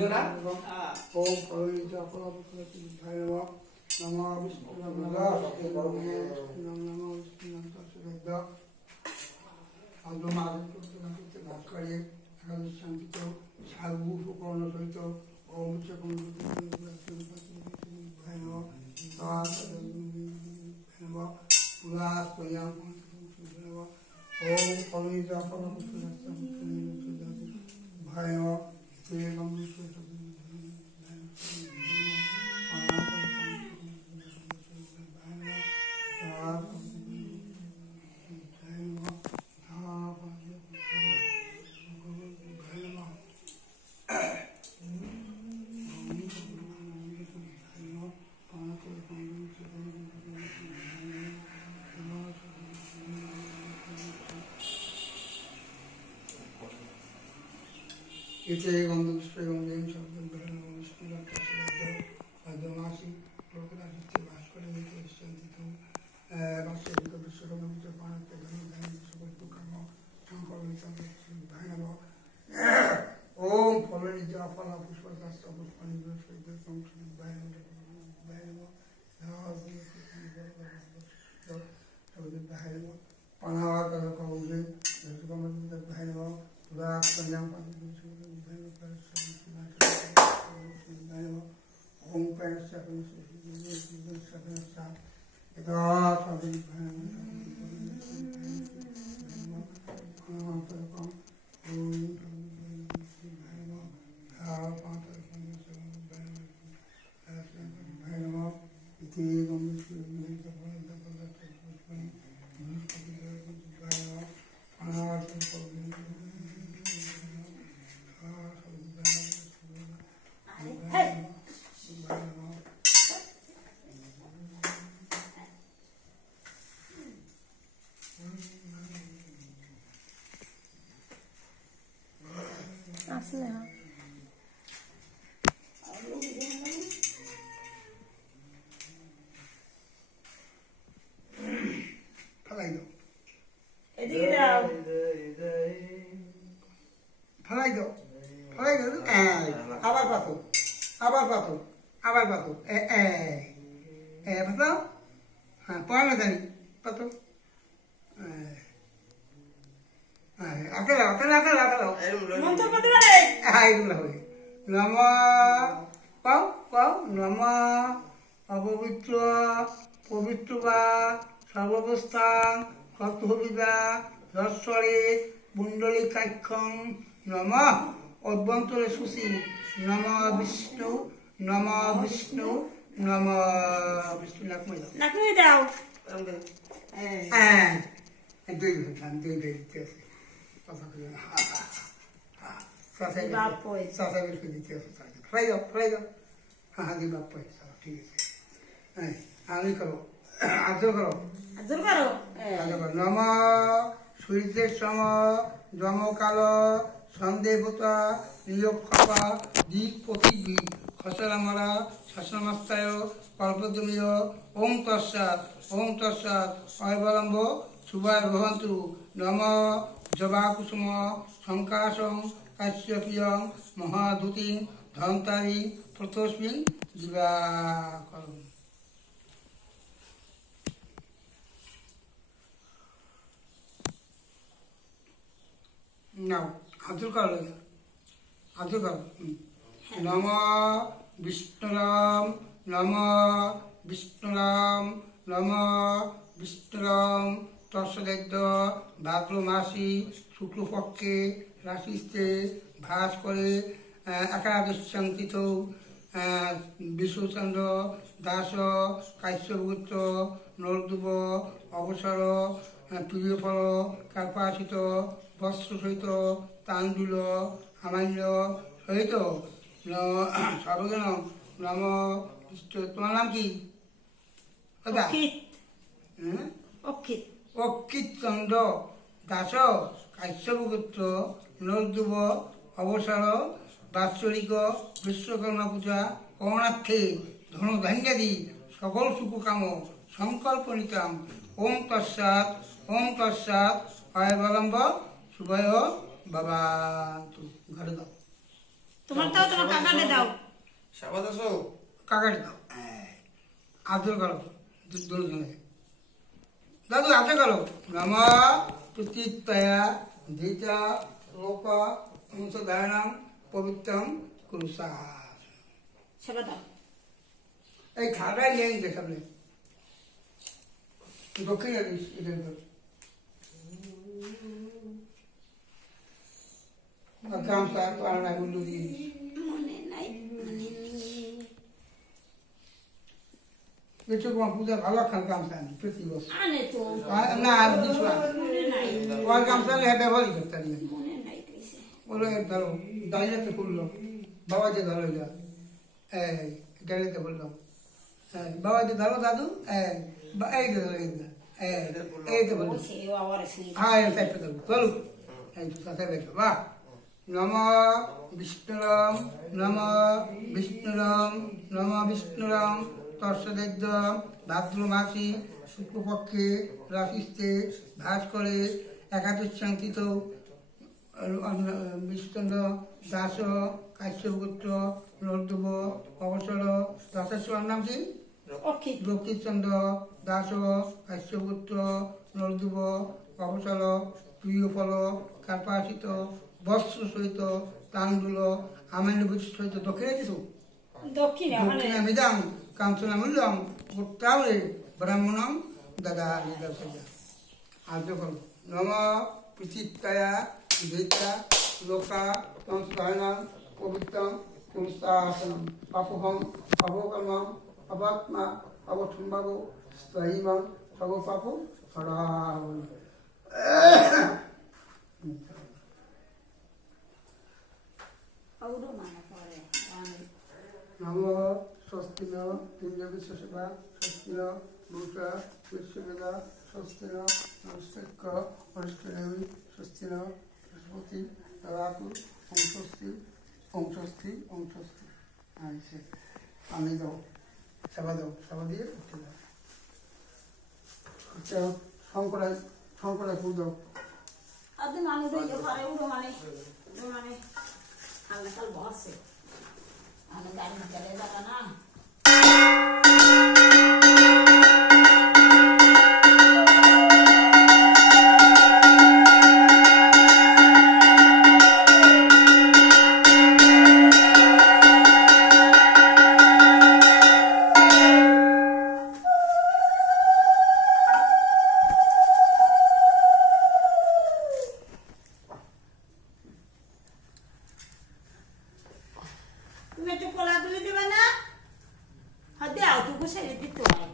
ओम करुणित अपरापति भैरव नमः विष्णु नमः विष्णु भास्कर्ये शांति साधु सुकर्ण सहित ओम भैरव ओम करुणित अपरापति भैरव इते गंधपुष्पगंधेन शब्दमासी लोकराजित्य भास्कर्ये शांति राष्ट्रीय विश्वकर्मित पाणते कर्म भैरव ओम फलनिज फल पुष्पदास्त पुष्पाणि भैरव पणाकर कौजे भैरव कन्या ओम अभ्यंतरे सुशी नम विष्णु नम विष्णु नम विष्णु नाकमय दाओ नम सूर्य सम जमकाल संदेवता नियोगपा दिक प्रतिग्री खसरामरा शासनमस्ताय कल्पद्रमीय ओम तस्सात् अयवलंब शुभाय भवन्तु नम जवाकुसुम संकाशं काश्यपीयं महादूतिं धन्तारी प्रतोस्मिन् दिवाकरम् Now, Adul karo Nama Vishnuram Nama Vishnuram Nama Vishnuram Tassadedda Bhadro Masi Shuklo Pakke Rashiste Bhaskare Akadasyankito Vishwachandra Dasa Kaisyaputra Nolduba Avasara Priyapala Karpasita वस्त्र सहित तांडुल सामान्य सहित सर्वजन नाम तुम्हार नाम की अक्षित चंद्र दास काश्यपपुत्र नरदुव अवसर बात्सरिक विश्वकर्मा पूजा कौणाक्षे धनधान्यादि सकल सुख काम संकल्पनिताम ओम तस्सात् अयवलंब शुभय भवन्तु घर जाओ তোমারটাও তোমার কাকাকে দাও। সাবাদ আছো? কাকাটি দাও আদর করো দুজনে দাদু হাতে করো নম প্রতীতয়া ধীতা লোক অংশধারণম পবিত্রম কুরুষা সেবা দাও। এই খাটাই নিয়ে নিতে সামনে দক্ষিণ গামছা পাড়া গুলো দিয়ে মনে নাই কিছু তোমার পূজা ভালো খান গামছা আনি প্রতি বছর আনে তো না আর কিছু মনে নাই ওর গামছা নিয়ে ব্যবহার করতে পারি মনে নাই কইছে বলে ধরো দাঁড়িয়ে করলো বাবা যে ধরো যা এই দাঁড়িয়ে বললো বাবা যে ধরো দাদু এই যে ধরো এই তো বললো বলছে ও আবার শুই হ্যাঁ এই টাইপে দেবো চলো এই কথা বেশো বাহ নম বিষ্ণুরম নম বিষ্ণুরম নম বিষ্ণুরম তর্ষদেদ্য ভাদ্র মাসি শুক্লপক্ষে রাশিস্তে ভাস করে একাদশাঙ্কিত বিষ্ণুন্দ দাস কাশ্যপুত্র নর্দব অবসর দশাশ্বর নাম কি অক্ষিত লক্ষ্মীচন্দ্র দাস কাশ্যপুত্র নর্দব অবসর প্রিয়ফল কার্পাসিত বস্ত্র সহিত তাণ্ডুল আমান্যভূত সহিত দক্ষিণে কিছু দক্ষিণে ওখানে দক্ষিণামিদাং কাঞ্চনামূল্যং পুত্রাবলে ব্রাহ্মণং দাদা আর্য করো নম প্রচিত্তয়া ধীতা লোকা সংস্কারণং পবিত্রং পুরুষাসনম পাপহং অবকর্মং অবাত্মা অবসম্ভাব স্তহিমং সর্বপাপ সরাহ আউরো মানা করে নম স্বস্তি ন ইন্দ্র বিশ্বসেবা স্বস্তি ন ভূতা বিশ্ববেদা স্বস্তি ন নমস্তেক্য হরিষ্ঠদেবী স্বস্তি ন বৃহস্পতি দাদু অংশস্তি অংশস্তি অংশস্তি আচ্ছা আমি দাও সেবা দিয়ে উঠে দাও আচ্ছা শঙ্করায় ফুল দাও আদে মানুষ দিয়ে ঘরে উড়ো মানে আল্লাহ কাল বসে আমি গাড়ি চলে যাবে না তুমি একটু কোলাগুলি দেবে না? হ্যাঁ দেও টুকু ছেড়ে দিতে হয়